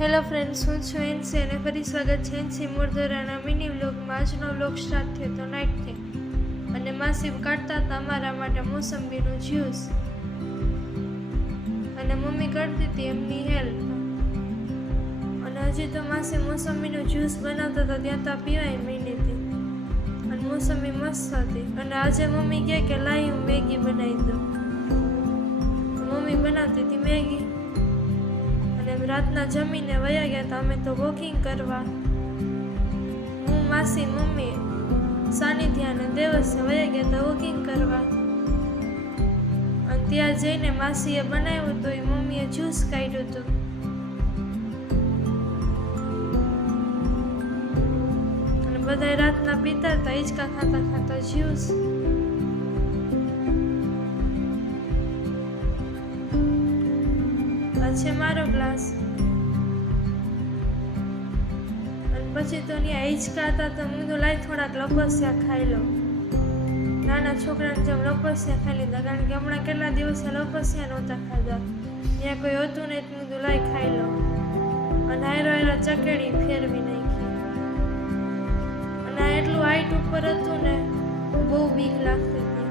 Hello friends, હું છું NC અને ફરી સ્વાગત છે એનસી મોરધરાના મિની વ્લોગમાં। આજનો વ્લોગ સ્ટાર્ટ થયો તો નાઇટથી અને માસી કાઢતા હતા અમારા માટે મોસંબીનું જ્યુસ અને મમ્મી કરતી હતી એમની હેલ્પ। અને હજી તો માસી મોસંબીનું જ્યુસ બનાવતા હતા ત્યાં તો પીવાય માંડી હતી અને મોસંબી મસ્ત હતી। અને આજે મમ્મી કહે કે લાઈ હું મેગી બનાવી દઉં। મમ્મી બનાવતી હતી મેગી અને રાતના જમીને વયા ગયા હતા અમે તો વોકિંગ કરવા। હું માસી મમ્મી સાનિધ્યા અને દેવસે વયા ગયા હતા વોકિંગ કરવા। અને ત્યાં જઈને માસીએ બનાવ્યું હતું એ મમ્મીએ જ્યુસ કાઢ્યું હતું અને બધા રાતના પીતા હતા હિંચકા ખાતા ખાતા જ્યુસ। છે મારો ગ્લાસ અને પછી તો ત્યાં હિંચકા હતા તો હું તો લાઈ થોડાક લપસ્યા ખાઈ લઉં। નાના છોકરાને જેમ લપસ્યા ખાઈ લીધા કારણ કે હમણાં કેટલા દિવસે લપસ્યા નહોતા ખાધા। ત્યાં કોઈ હતું નહીં તો હું તો લાઈ ખાઈ લઉં અને હાયરો હાયરો ચકેડી ફેરવી નાખી અને આ એટલું હાઈટ ઉપર હતું ને બહુ બીક લાગતી હતી।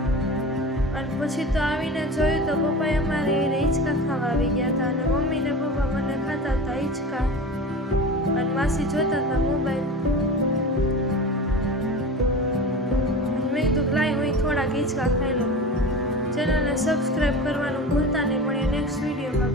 અને પછી તો આવીને જોયું તો પપ્પાએ અમારે હિંચકા ખાવા આવી ગયા હતા અને મમ્મી ને પપ્પા મને ખાતા હતા હિંચકા અને માસી જોતા હતા મોબાઈલ। મેં કીધું લાઈ હું થોડાક હિંચકા ખાઈ લઉં। ચેનલને સબસ્ક્રાઈબ કરવાનું ભૂલતા નહીં। મળીએ નેક્સ્ટ વિડીયોમાં।